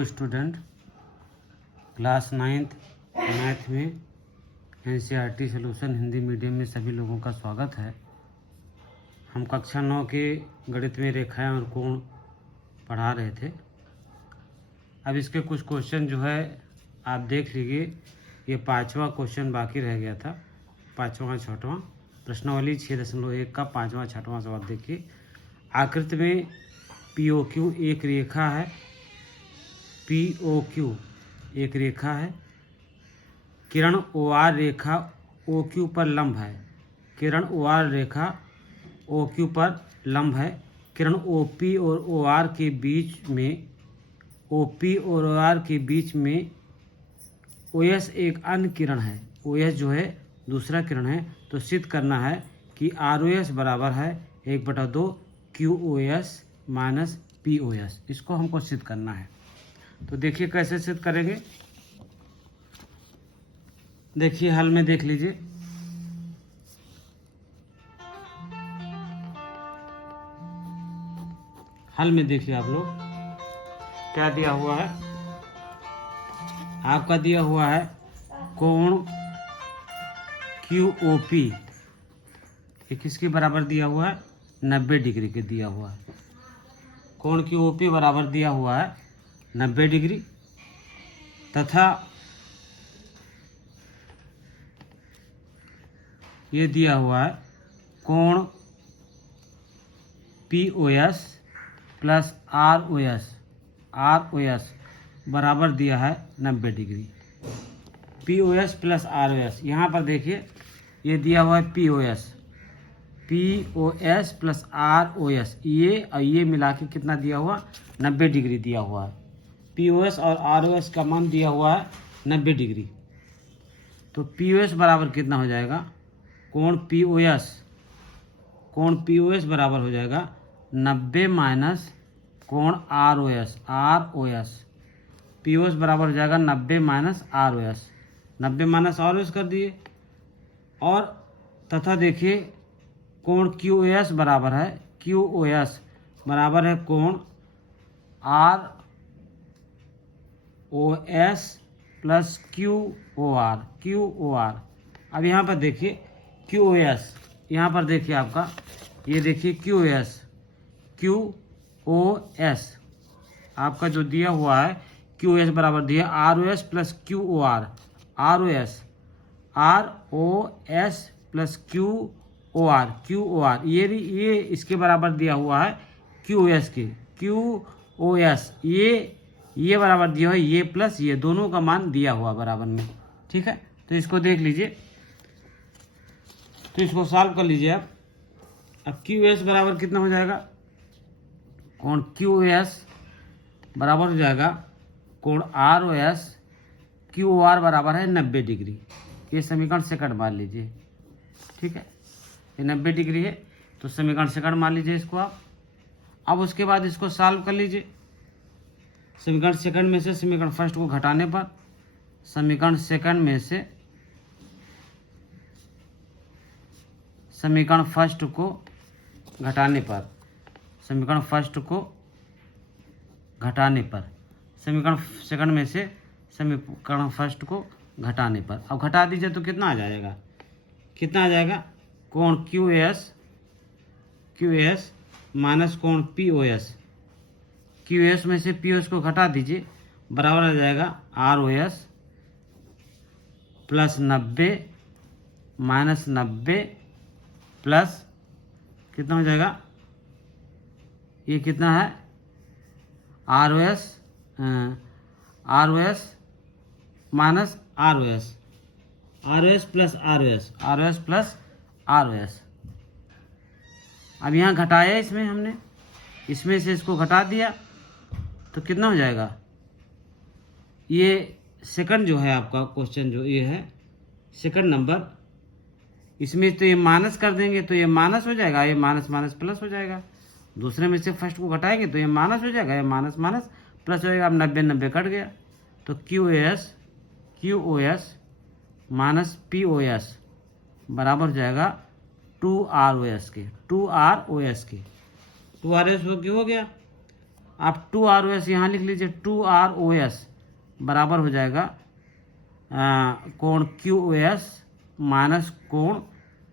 Hello student, class 9th math में NCERT solution Hindi medium में सभी लोगों का स्वागत है। हम कक्षा 9 के गणित में रेखाएं और कोण पढ़ा रहे थे। अब इसके कुछ क्वेश्चन जो है आप देख लीजिए। ये 5वां क्वेश्चन बाकी रह गया था, 5वां 6वां प्रश्नावली 6.1 का 5वां 6वां सवाल देखिए। आकृति में POQ एक रेखा है, POQ एक रेखा है। किरण OR रेखा OQ पर लंब है। किरण OR रेखा OQ पर लंब है। किरण OP और OR के बीच में OP और OR के बीच में OS एक अन्य किरण है। OS जो है दूसरा किरण है। तो सिद्ध करना है कि ROS बराबर है 1/2 QOS माइनस POS। इसको हमको सिद्ध करना है। तो देखिए कैसे सिद्ध करेंगे। देखिए हल में देख लीजिए। हल में देखिए आप लोग क्या दिया हुआ है। आपका दिया हुआ है कोण QOP ये किसके बराबर दिया हुआ है, 90 डिग्री के दिया हुआ है। कोण QOP बराबर दिया हुआ है 90 डिग्री तथा ये दिया हुआ है कोण POS प्लस ROS बराबर दिया है 90 डिग्री। POS प्लस ROS यहाँ पर देखिए ये दिया हुआ है POS प्लस ROS ये और ये मिला के कितना दिया हुआ 90 डिग्री दिया हुआ है। POS और ROS का मान दिया हुआ है 90 डिग्री। तो POS बराबर कितना हो जाएगा, कोण POS बराबर हो जाएगा 90 माइनस कोण ROS। POS बराबर हो जाएगा 90 माइनस ROS। 90 माइनस ROS कर दिए और तथा देखिए कोण QOS बराबर है कोण ROS प्लस QOR। अब यहाँ पर देखिए QOS, यहाँ पर देखिए आपका ये देखिए QOS आपका जो दिया हुआ है QOS बराबर दिया ROS plus QOR। ROS plus QOR ये इसके बराबर दिया हुआ है QOS के। QOS ये बराबर दिया हुआ है ये प्लस ये, दोनों का मान दिया हुआ बराबर में। ठीक है, तो इसको देख लीजिए। तो इसको सॉल्व कर लीजिए आप। अब QOS बराबर कितना हो जाएगा, कोण QOS बराबर हो जाएगा कोण ROS। QOR बराबर है 90 डिग्री। ये समीकरण सेकंड मान लीजिए। ठीक है, ये 90 डिग्री है तो समीकरण सेकंड मान लीजिए इसको आप। अब उसके बाद इसको सॉल्व कर लीजिए। समीकरण सेकंड में से समीकरण फर्स्ट को घटाने पर समीकरण सेकंड में से समीकरण फर्स्ट को घटाने पर समीकरण सेकंड में से समीकरण फर्स्ट को घटाने पर अब घटा दीजिए तो कितना आ जाएगा, कोण QOS माइनस कोण QOS में से POS को घटा दीजिए, बराबर आ जाएगा ROS प्लस 90 माइनस 90 प्लस कितना हो जाएगा, ये कितना है ROS minus ROS plus ROS। अब यहाँ घटाया इसमें हमने, इसमें से इसको घटा दिया तो कितना हो जाएगा। ये सेकंड जो है आपका क्वेश्चन जो ये है सेकंड नंबर, इसमें तो ये माइनस कर देंगे तो ये माइनस हो जाएगा, ये माइनस माइनस प्लस हो जाएगा। दूसरे में से फर्स्ट को घटाएंगे तो ये माइनस हो जाएगा, ये माइनस माइनस प्लस हो जाएगा। अब 90 कट गया तो QOS माइनस POS बराबर हो जाएगा 2ROS के। 2ROS हो गया। आप 2ROS यहाँ लिख लीजिए, 2ROS बराबर हो जाएगा कोण QOS माइनस कोण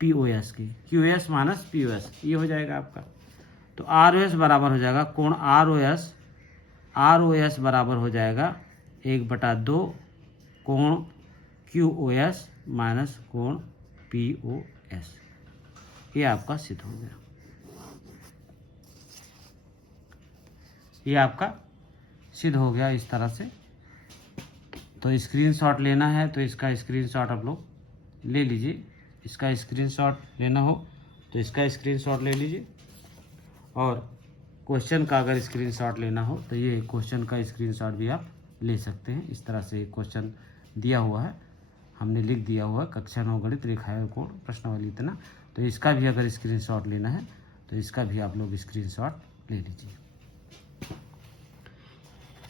POS की, QOS माइनस POS, ये हो जाएगा आपका। तो ROS बराबर हो जाएगा कोण ROS बराबर हो जाएगा 1/2 कोण QOS माइनस कोण POS। ये आपका सिद्ध हो गया, ये आपका सिद्ध हो गया इस तरह से। तो स्क्रीनशॉट लेना है तो इसका स्क्रीनशॉट आप लोग ले लीजिए, इसका स्क्रीनशॉट लेना हो तो इसका स्क्रीनशॉट ले लीजिए, और क्वेश्चन का अगर स्क्रीनशॉट लेना हो तो ये क्वेश्चन का स्क्रीनशॉट भी आप ले सकते हैं। इस तरह से क्वेश्चन दिया हुआ है, हमने लिख दिया हुआ है, कक्षा 9 गणित रेखाएं कोण प्रश्नावली इतना। तो इसका भी अगर स्क्रीनशॉट लेना है तो इसका भी आप लोग स्क्रीनशॉट ले लीजिए।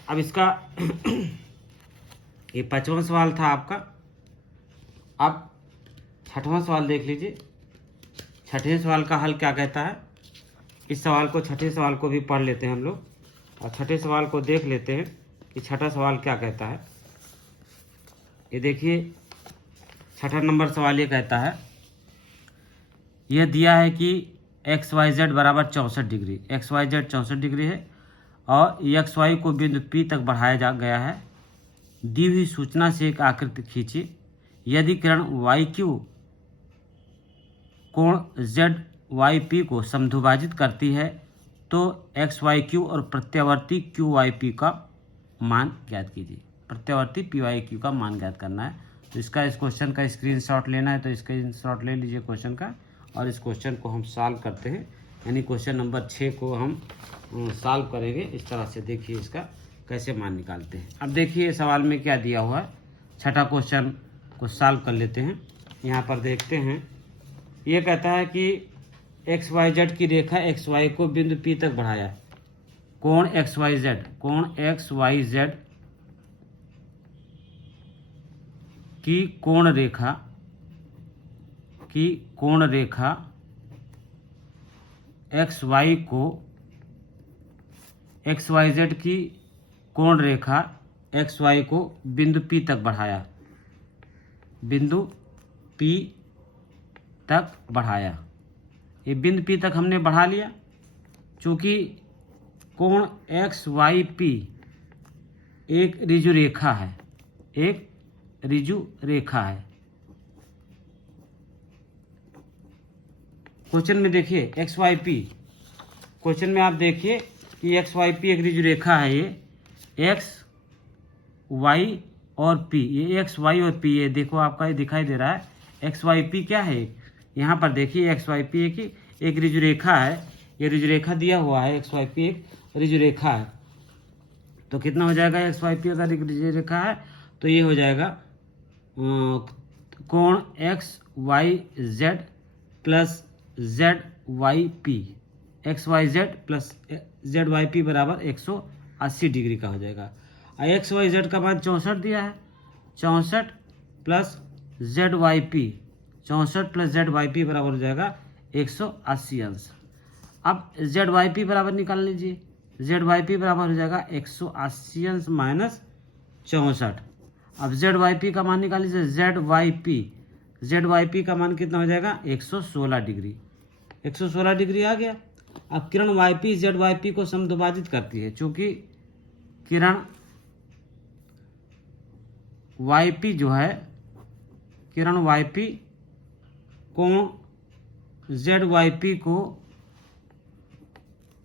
अब इसका ये 5वां सवाल था आपका। अब 6वां सवाल देख लीजिए। 6ठे सवाल का हल क्या कहता है, इस सवाल को, 6ठे सवाल को भी पढ़ लेते हैं हम लोग, और 6ठे सवाल को देख लेते हैं कि 6ठा सवाल क्या कहता है। ये देखिए 6ठा नंबर सवाल ये कहता है, यह दिया है कि XYZ बराबर 64 डिग्री, XYZ 64 डिग्री है और XY को बिंदु P तक बढ़ाया जा गया है। दी हुई सूचना से एक आकृति खींची। यदि किरण YQ कोण ZYP को समद्विभाजित करती है तो XYQ और प्रत्यावर्ती QYP का मान ज्ञात कीजिए। प्रत्यावर्ती PYQ का मान ज्ञात करना है। तो इसका, इस क्वेश्चन का स्क्रीनशॉट लेना है तो इसका स्क्रीनशॉट ले लीजिए क्वेश्चन का, और इस क्वेश्चन को हम सॉल्व करते हैं, यानी क्वेश्चन नंबर 6 को हम सॉल्व करेंगे। इस तरह से देखिए इसका कैसे मान निकालते हैं। अब देखिए सवाल में क्या दिया हुआ है, 6ठा क्वेश्चन को सॉल्व कर लेते हैं। यहाँ पर देखते हैं, ये कहता है कि XYZ की रेखा XY को बिंदु P तक बढ़ाया। कोण XYZ की कोण रेखा XYZ की कोण रेखा XY को बिंदु P तक बढ़ाया, बिंदु P तक बढ़ाया। ये बिंदु P तक हमने बढ़ा लिया। चूंकि कोण XYP एक ऋजु रेखा है, एक ऋजु रेखा है। क्वेश्चन में देखिए XYP, क्वेश्चन में आप देखिए कि XYP एक ऋजु रेखा है। ये X Y और P, ये X Y और P, ये देखो आपका ये दिखाई दे रहा है। XYP क्या है, यहाँ पर देखिए XYP एक ऋजु रेखा है, ये ऋजु रेखा दिया हुआ है। XYP एक ऋजु रेखा है, तो कितना हो जाएगा XYP अगर एक ऋजु रेखा है तो ये हो जाएगा कोण XYZ plus ZYP, XYZ plus ZYP बराबर 180 डिग्री का हो जाएगा। XYZ का मान 64 दिया है, 64 प्लस ZYP, 64 प्लस ZYP बराबर हो जाएगा 180 अंश। अब ZYP बराबर निकाल लीजिए, ZYP बराबर हो जाएगा 180 अंश माइनस 64। अब ZYP का मान निकाल लीजिए, ZYP का मान कितना हो जाएगा 116 डिग्री, 116 डिग्री आ गया। अब किरण YP ZYP को समद्विभाजित करती है। चूंकि किरण YP जो है, किरण YP कोण ZYP को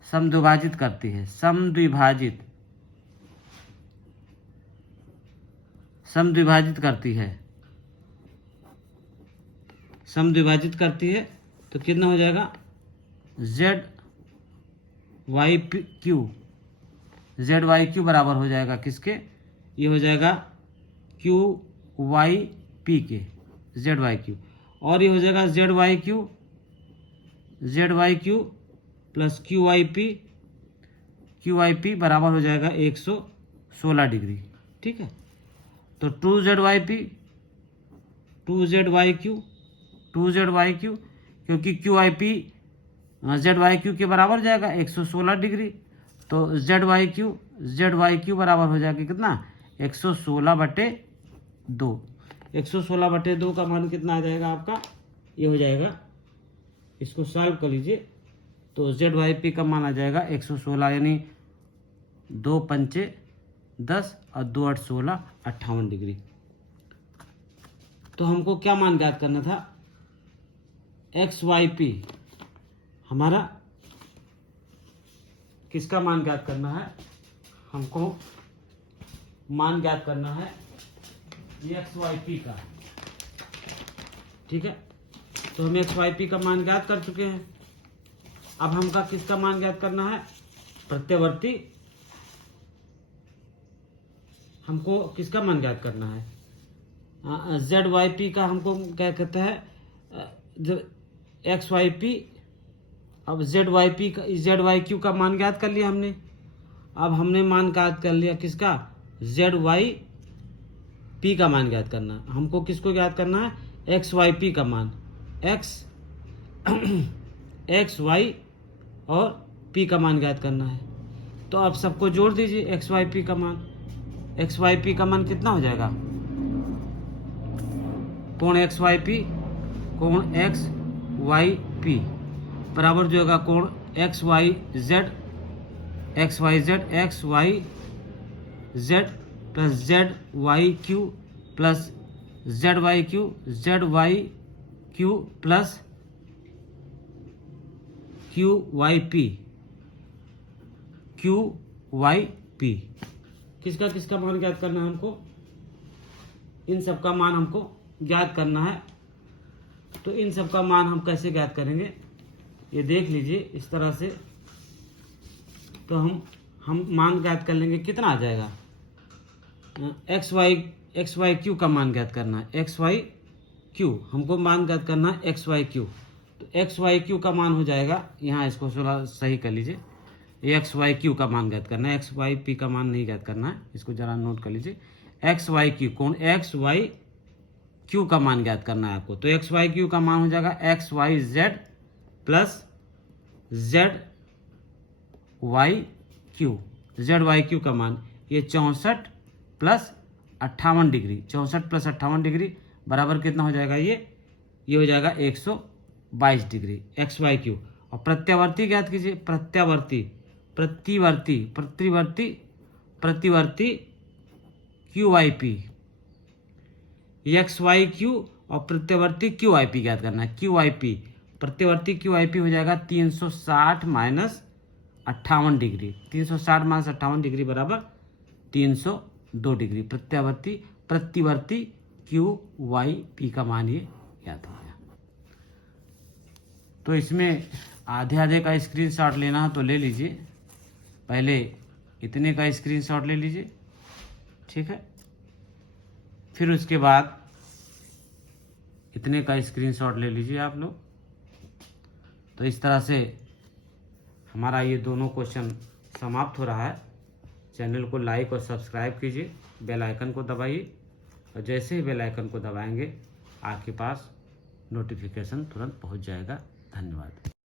समद्विभाजित करती है, समद्विभाजित करती है। तो कितना हो जाएगा ZYQ बराबर हो जाएगा किसके, ये हो जाएगा QYP के, ZYQ, और ये हो जाएगा ZYQ प्लस QYP बराबर हो जाएगा 116 डिग्री। ठीक है, तो 2ZYQ क्योंकि QYP ZYQ के बराबर जाएगा 116 डिग्री, तो ZYQ बराबर हो जाएगा कितना 116/2। 116/2 का मान कितना आ जाएगा आपका, ये हो जाएगा, इसको सॉल्व कर लीजिए तो ZYP का मान आ जाएगा 116, यानी 2 पंचे 10 और 2 8 16, 58 डिग्री। तो हमको क्या मान ज्ञात करना था, XYP हमारा किसका मान ज्ञात करना है, हमको मान ज्ञात करना है XYP का। ठीक है, तो हम XYP का मान ज्ञात कर चुके हैं। अब हमका किसका मान ज्ञात करना है, प्रत्यावर्ती, हमको किसका मान ज्ञात करना है, ZYP का हमको क्या कहता है, XYP। अब ZYQ का मान ज्ञात कर लिया हमने। अब हमने मान ज्ञात कर लिया किसका, ZYP का मान ज्ञात करना। हमको किसको ज्ञात करना है, XYP का मान, XY और P का मान ज्ञात करना है। तो अब सबको जोड़ दीजिए, XYP का मान कितना हो जाएगा, कोण XYP कोण XYP बराबर जो होगा कोण XYZ plus ZYQ plus ZYQ plus QYP। किसका किसका मान ज्ञात करना है हमको, इन सब का मान हमको ज्ञात करना है। तो इन सब का मान हम कैसे ज्ञात करेंगे, ये देख लीजिए इस तरह से। तो हम मान ज्ञात कर लेंगे, कितना आ जाएगा, XYQ का मान ज्ञात करना है, XYQ हमको मान ज्ञात करना है XYQ। तो XYQ का मान हो जाएगा, यहाँ इसको थोड़ा सही कर लीजिए, XYQ का मान ज्ञात करना है, XYP का मान नहीं ज्ञात करना है, इसको जरा नोट कर लीजिए। XYQ कोण XYQ का मान ज्ञात करना है आपको। तो XYQ का मान हो जाएगा XYZ प्लस ZYQ का मान ये 64 प्लस 58 डिग्री, 64 प्लस 58 डिग्री बराबर कितना हो जाएगा, ये हो जाएगा 122 डिग्री XYQ। और प्रत्यावर्ती ज्ञात कीजिए, प्रतिवर्ती QYP, XYQ और प्रत्यावर्ती QYP ज्ञात करना है। QYP प्रत्यावर्ती QYP हो जाएगा 360 माइनस 58 डिग्री, 360 माइनस 58 डिग्री बराबर 302 डिग्री। प्रतिवर्ती QYP का मान ये ज्ञात हो गया। तो इसमें आधे आधे का स्क्रीनशॉट लेना है तो ले लीजिए, पहले इतने का स्क्रीनशॉट ले लीजिए, ठीक है, फिर उसके बाद इतने का स्क्रीनशॉट ले लीजिए आप लोग। तो इस तरह से हमारा ये दोनों क्वेश्चन समाप्त हो रहा है। चैनल को लाइक और सब्सक्राइब कीजिए, बेल आइकन को दबाइए, और जैसे ही बेल आइकन को दबाएंगे आपके पास नोटिफिकेशन तुरंत पहुंच जाएगा। धन्यवाद।